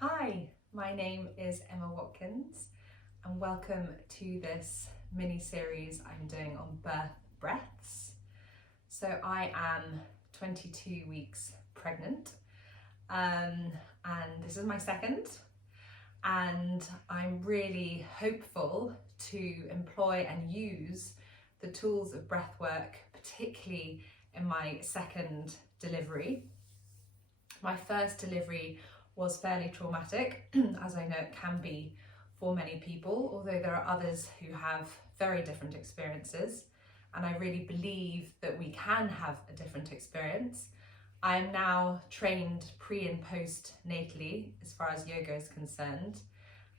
Hi, my name is Emma Watkins and welcome to this mini-series I'm doing on birth breaths. So I am 22 weeks pregnant and this is my second, and I'm really hopeful to employ and use the tools of breathwork, particularly in my second delivery. My first delivery was fairly traumatic, as I know it can be for many people, although there are others who have very different experiences, and I really believe that we can have a different experience. I am now trained pre and post natally as far as yoga is concerned,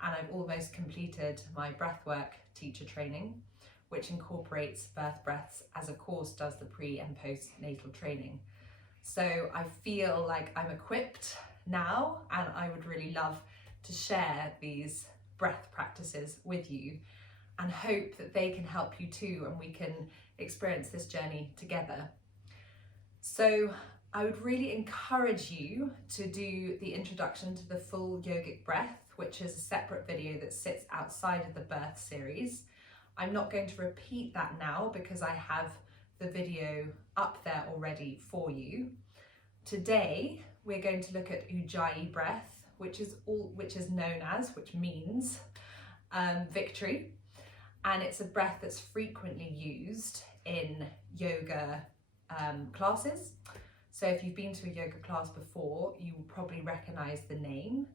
and I've almost completed my breathwork teacher training, which incorporates birth breaths as a course does the pre and post natal training. So I feel like I'm equipped now, and I would really love to share these breath practices with you and hope that they can help you too, and we can experience this journey together. So I would really encourage you to do the introduction to the full yogic breath, which is a separate video that sits outside of the birth series. I'm not going to repeat that now because I have the video up there already for you. Today we're going to look at Ujjayi breath, which means victory, and it's a breath that's frequently used in yoga classes. So if you've been to a yoga class before, you will probably recognize the name.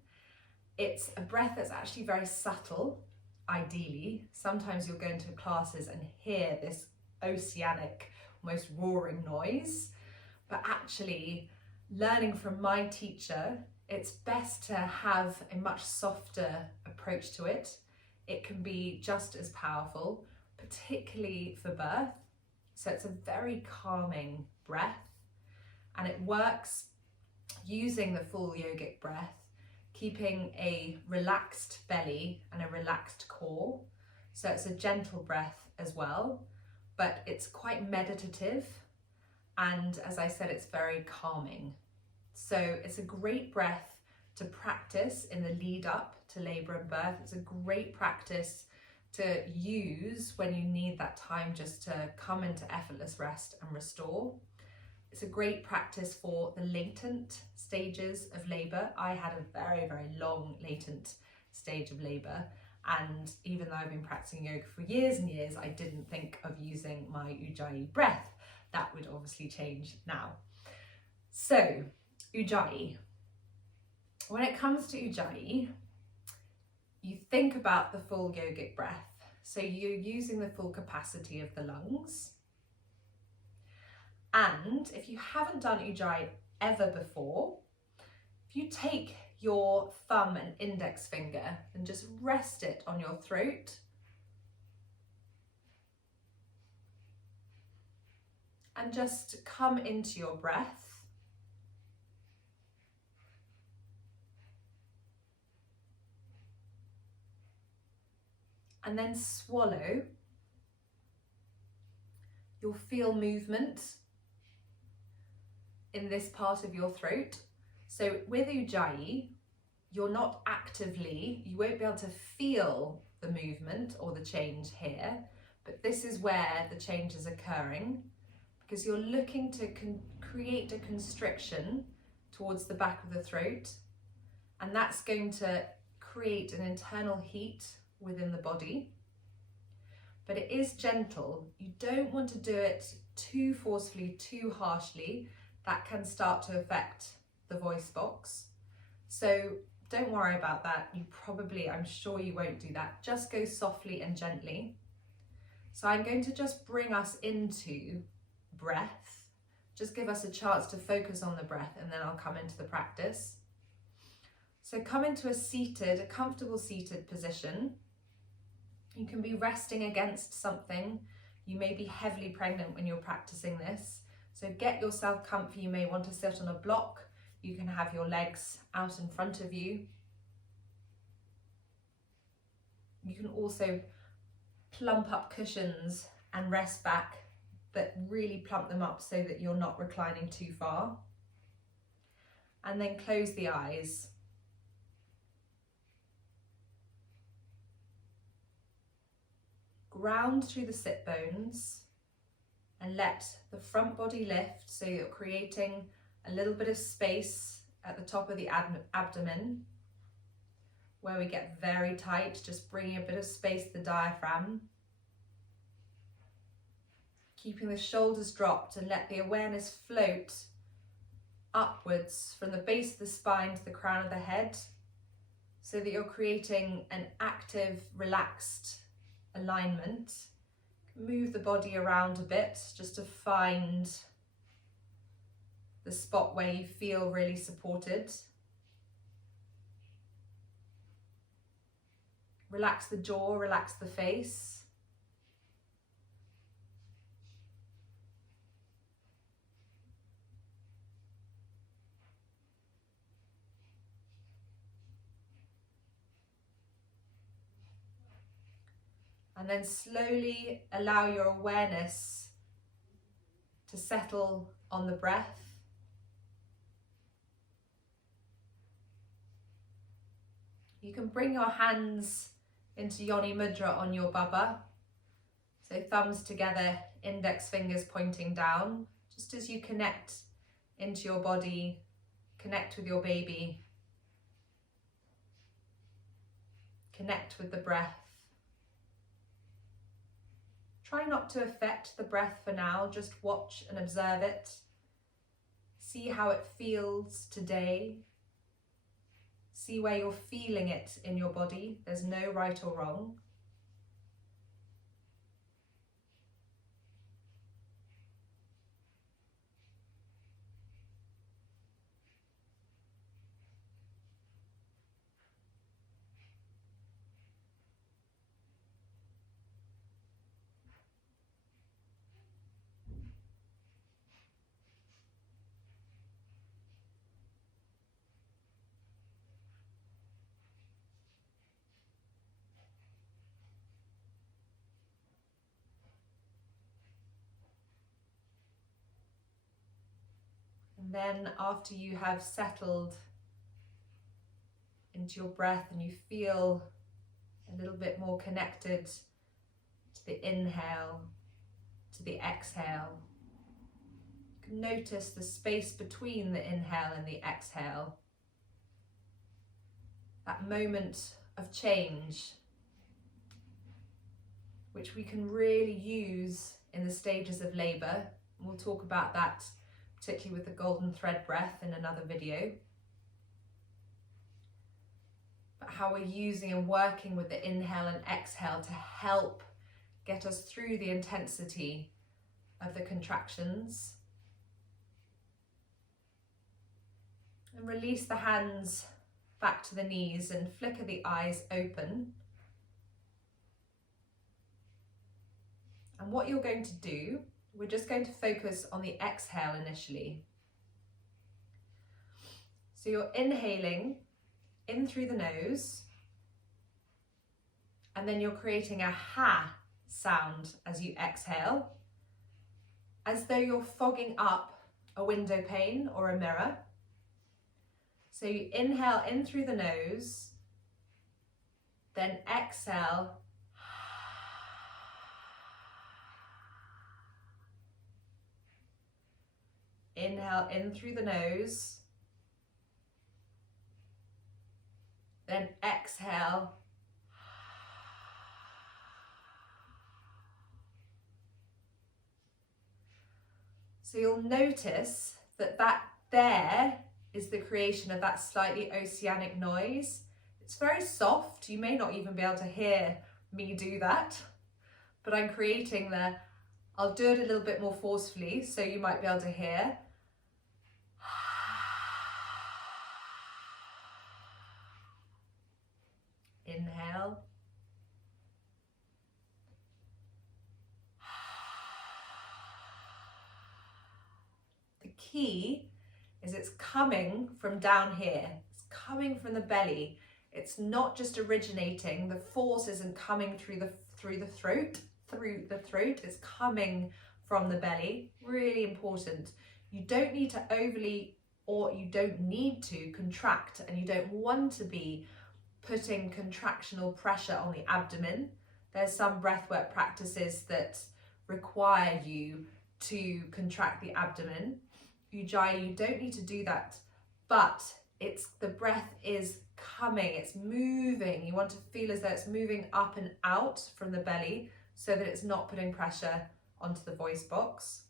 It's a breath that's actually very subtle. Ideally, sometimes you'll go into classes and hear this oceanic, almost roaring noise, but actually learning from my teacher, it's best to have a much softer approach to it. It can be just as powerful, particularly for birth. So it's a very calming breath, and it works using the full yogic breath, keeping a relaxed belly and a relaxed core. So it's a gentle breath as well, but it's quite meditative, and as I said, it's very calming. So it's a great breath to practice in the lead up to labour and birth. It's a great practice to use when you need that time just to come into effortless rest and restore. It's a great practice for the latent stages of labour. I had a very, very long latent stage of labour, and even though I've been practicing yoga for years and years, I didn't think of using my Ujjayi breath. That would obviously change now. So, Ujjayi. When it comes to Ujjayi, you think about the full yogic breath. So you're using the full capacity of the lungs. And if you haven't done Ujjayi ever before, if you take your thumb and index finger and just rest it on your throat, and just come into your breath, and then swallow, you'll feel movement in this part of your throat. So with Ujjayi, you won't be able to feel the movement or the change here, but this is where the change is occurring, because you're looking to create a constriction towards the back of the throat, and that's going to create an internal heat within the body. But it is gentle. You don't want to do it too forcefully, too harshly. That can start to affect the voice box. So don't worry about that. I'm sure you won't do that. Just go softly and gently. So I'm going to just bring us into breath. Just give us a chance to focus on the breath, and then I'll come into the practice. So come into a comfortable seated position. You can be resting against something. You may be heavily pregnant when you're practicing this. So get yourself comfy. You may want to sit on a block. You can have your legs out in front of you. You can also plump up cushions and rest back, but really plump them up so that you're not reclining too far. And then close the eyes. Ground through the sit bones and let the front body lift, so you're creating a little bit of space at the top of the abdomen where we get very tight, just bringing a bit of space to the diaphragm. Keeping the shoulders dropped, and let the awareness float upwards from the base of the spine to the crown of the head, so that you're creating an active, relaxed alignment. Move the body around a bit just to find the spot where you feel really supported. Relax the jaw, relax the face. And then slowly allow your awareness to settle on the breath. You can bring your hands into Yoni Mudra on your baba. So thumbs together, index fingers pointing down, just as you connect into your body, connect with your baby, connect with the breath. Try not to affect the breath for now, just watch and observe it. See how it feels today. See where you're feeling it in your body. There's no right or wrong. And then after you have settled into your breath and you feel a little bit more connected to the inhale, to the exhale, you can notice the space between the inhale and the exhale. That moment of change, which we can really use in the stages of labour. We'll talk about that particularly with the golden thread breath in another video. But how we're using and working with the inhale and exhale to help get us through the intensity of the contractions. And release the hands back to the knees and flicker the eyes open. And what you're going to do, we're just going to focus on the exhale initially. So you're inhaling in through the nose, and then you're creating a ha sound as you exhale, as though you're fogging up a window pane or a mirror. So you inhale in through the nose, then exhale. Inhale in through the nose, then exhale. So you'll notice that there is the creation of that slightly oceanic noise. It's very soft. You may not even be able to hear me do that, but I'm creating I'll do it a little bit more forcefully so you might be able to hear. Inhale. The key is it's coming from down here. It's coming from the belly. It's not just originating. The force isn't coming through the throat. It's coming from the belly. Really important. You don't need to overly, or you don't need to contract, and you don't want to be putting contractional pressure on the abdomen. There's some breathwork practices that require you to contract the abdomen. Ujjayi, you don't need to do that, but the breath is coming, it's moving. You want to feel as though it's moving up and out from the belly so that it's not putting pressure onto the voice box.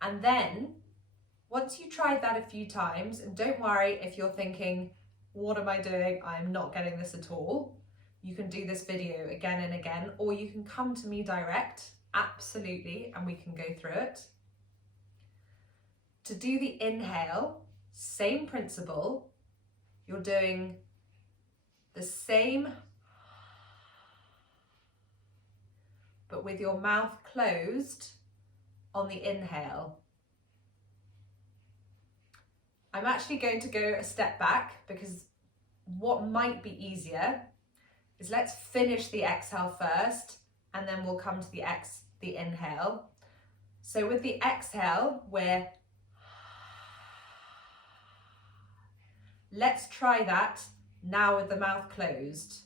And then once you tried that a few times, and don't worry if you're thinking, what am I doing? I'm not getting this at all. You can do this video again and again, or you can come to me direct, absolutely, and we can go through it. To do the inhale, same principle. You're doing the same, but with your mouth closed on the inhale. I'm actually going to go a step back because what might be easier is let's finish the exhale first and then we'll come to the inhale. So with the exhale, let's try that now with the mouth closed.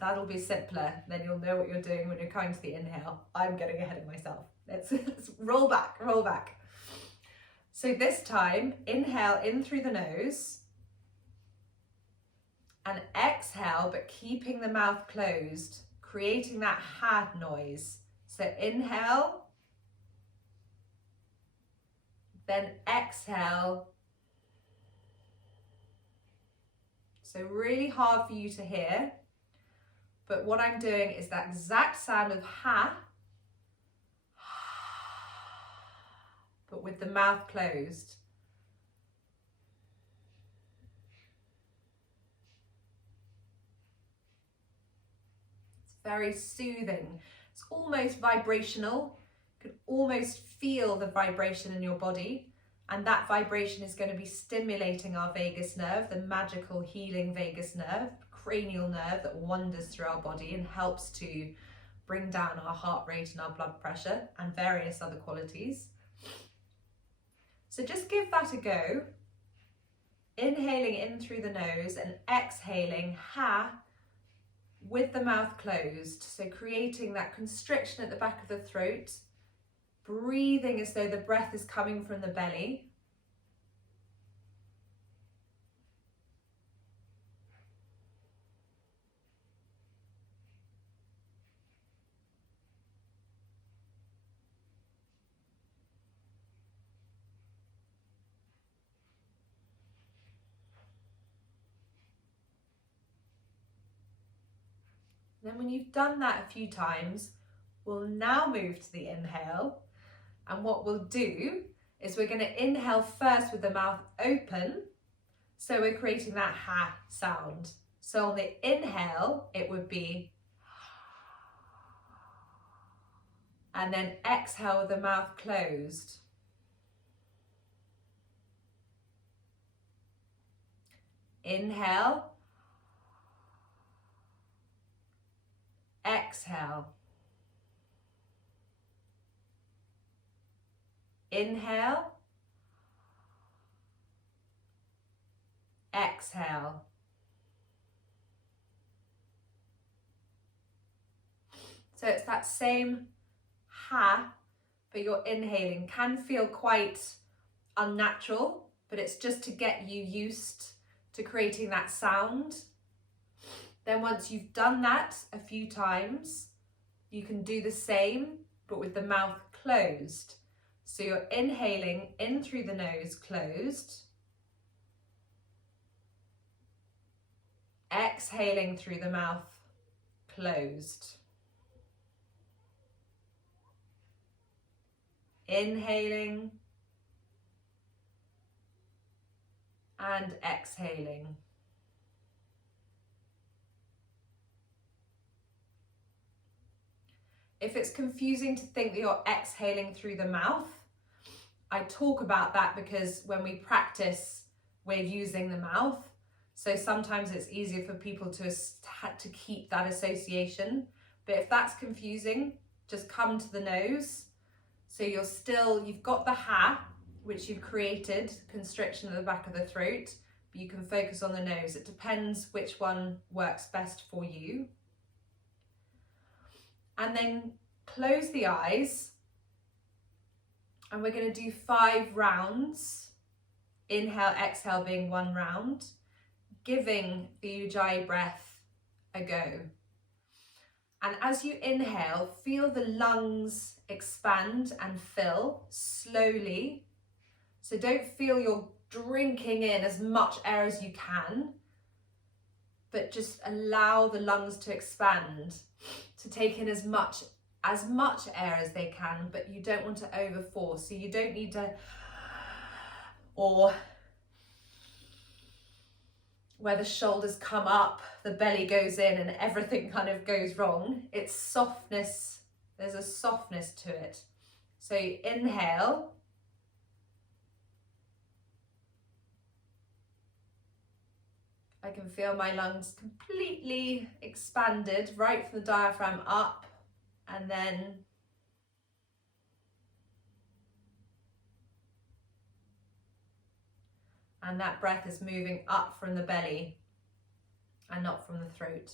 That'll be simpler, then you'll know what you're doing when you're coming to the inhale. I'm getting ahead of myself. Let's roll back. So this time, inhale in through the nose and exhale, but keeping the mouth closed, creating that ha noise. So inhale, then exhale. So really hard for you to hear, but what I'm doing is that exact sound of ha, but with the mouth closed. It's very soothing. It's almost vibrational. You can almost feel the vibration in your body, and that vibration is going to be stimulating our vagus nerve, the magical healing vagus nerve, cranial nerve that wanders through our body and helps to bring down our heart rate and our blood pressure and various other qualities. So just give that a go, inhaling in through the nose and exhaling ha with the mouth closed. So creating that constriction at the back of the throat, breathing as though the breath is coming from the belly. Then when you've done that a few times, we'll now move to the inhale. And what we'll do is we're going to inhale first with the mouth open. So we're creating that ha sound. So on the inhale, it would be, and then exhale with the mouth closed. Inhale. Exhale. Inhale. Exhale. So it's that same ha, but you're inhaling. Can feel quite unnatural, but it's just to get you used to creating that sound. Then once you've done that a few times, you can do the same, but with the mouth closed. So you're inhaling in through the nose closed, exhaling through the mouth closed. Inhaling and exhaling. If it's confusing to think that you're exhaling through the mouth, I talk about that because when we practice, we're using the mouth. So sometimes it's easier for people to keep that association. But if that's confusing, just come to the nose. So you've got the ha, which you've created, constriction at the back of the throat, but you can focus on the nose. It depends which one works best for you. And then close the eyes. And we're going to do 5 rounds. Inhale, exhale being 1 round. Giving the Ujjayi breath a go. And as you inhale, feel the lungs expand and fill slowly. So don't feel you're drinking in as much air as you can, but just allow the lungs to expand, to take in as much air as they can, but you don't want to overforce. So you don't need to, or where the shoulders come up, the belly goes in and everything kind of goes wrong. It's softness, there's a softness to it. So inhale. I can feel my lungs completely expanded right from the diaphragm up, and then that breath is moving up from the belly and not from the throat.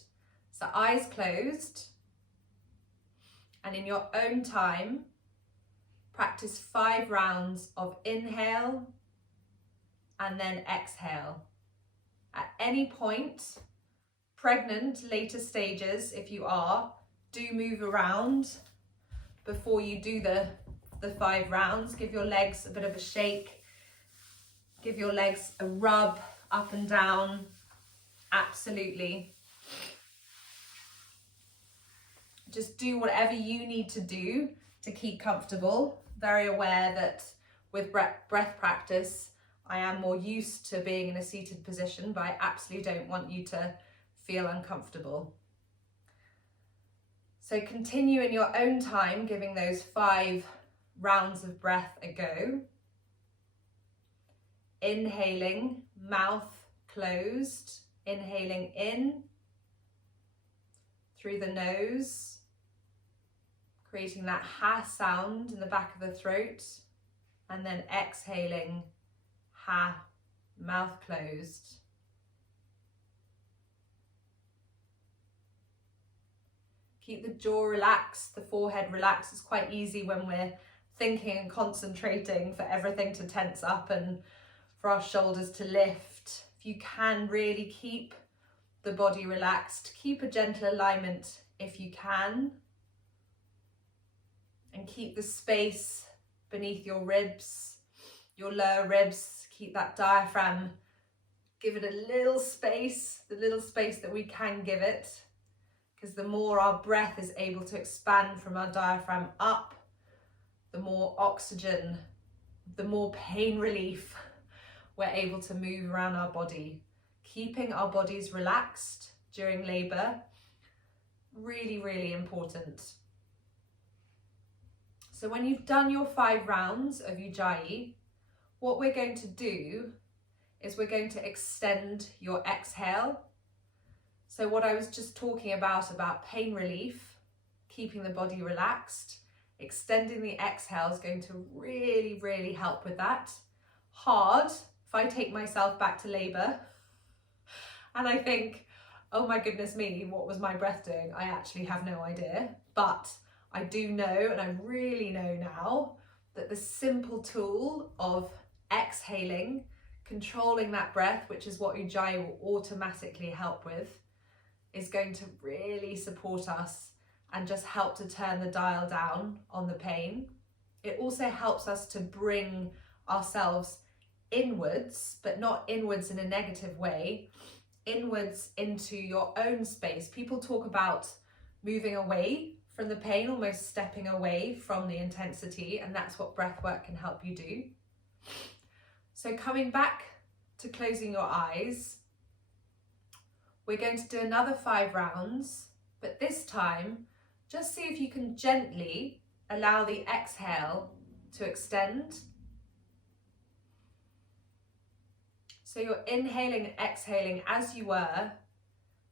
So eyes closed, and in your own time, practice 5 rounds of inhale and then exhale. At any point, pregnant, later stages, if you are, do move around before you do the 5 rounds. Give your legs a bit of a shake. Give your legs a rub up and down. Absolutely. Just do whatever you need to do to keep comfortable. Very aware that with breath practice, I am more used to being in a seated position, but I absolutely don't want you to feel uncomfortable. So continue in your own time, giving those 5 rounds of breath a go. Inhaling, mouth closed, inhaling in through the nose, creating that ha sound in the back of the throat, and then exhaling, ha, mouth closed. Keep the jaw relaxed, the forehead relaxed. It's quite easy when we're thinking and concentrating for everything to tense up and for our shoulders to lift. If you can really keep the body relaxed, keep a gentle alignment if you can, and keep the space beneath your ribs, your lower ribs. Keep that diaphragm, give it a little space, the little space that we can give it, because the more our breath is able to expand from our diaphragm up, the more oxygen, the more pain relief we're able to move around our body. Keeping our bodies relaxed during labour, really, really important. So when you've done your 5 rounds of Ujjayi, what we're going to do is we're going to extend your exhale. So what I was just talking about pain relief, keeping the body relaxed, extending the exhale is going to really, really help with that. Hard, if I take myself back to labour and I think, oh my goodness me, what was my breath doing? I actually have no idea, but I do know, and I really know now, that the simple tool of exhaling, controlling that breath, which is what Ujjayi will automatically help with, is going to really support us and just help to turn the dial down on the pain. It also helps us to bring ourselves inwards, but not inwards in a negative way, inwards into your own space. People talk about moving away from the pain, almost stepping away from the intensity, and that's what breath work can help you do. So coming back to closing your eyes, we're going to do another 5 rounds, but this time, just see if you can gently allow the exhale to extend. So you're inhaling and exhaling as you were,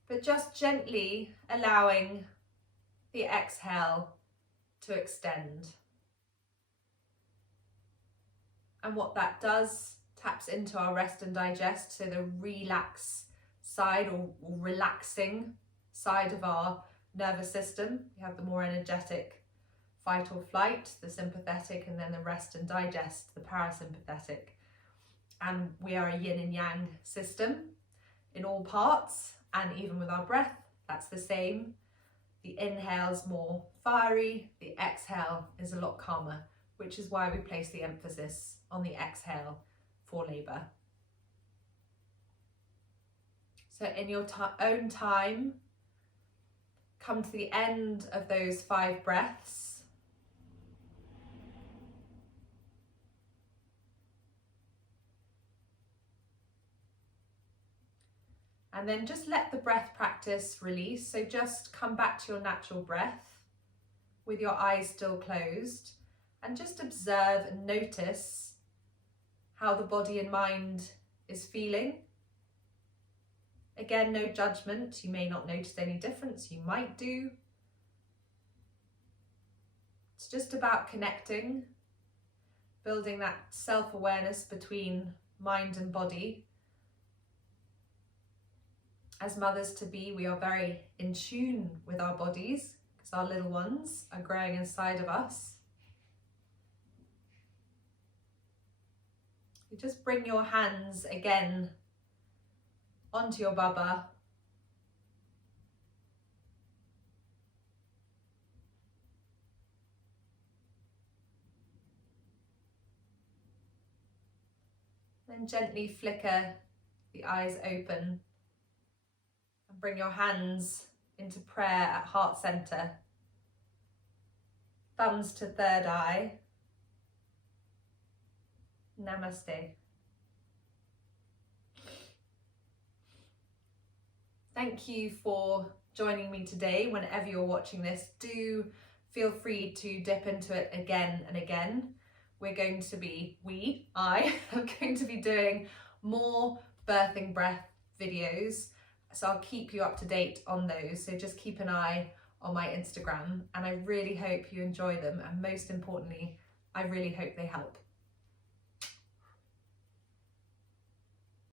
but just gently allowing the exhale to extend. And what that does taps into our rest and digest, so the relax side or relaxing side of our nervous system. We have the more energetic fight or flight, the sympathetic, and then the rest and digest, the parasympathetic. And we are a yin and yang system in all parts, and even with our breath, that's the same. The inhale's more fiery, the exhale is a lot calmer, which is why we place the emphasis on the exhale for labour. So in your own time, come to the end of those 5 breaths. And then just let the breath practice release. So just come back to your natural breath with your eyes still closed, and just observe and notice how the body and mind is feeling. Again, no judgment. You may not notice any difference, you might do. It's just about connecting, building that self-awareness between mind and body. As mothers to be, we are very in tune with our bodies because our little ones are growing inside of us. You just bring your hands again onto your baba. Then gently flicker the eyes open. Bring your hands into prayer at heart center. Thumbs to third eye. Namaste. Thank you for joining me today. Whenever you're watching this, do feel free to dip into it again and again. I am going to be doing more birthing breath videos. So I'll keep you up to date on those. So just keep an eye on my Instagram, and I really hope you enjoy them. And most importantly, I really hope they help.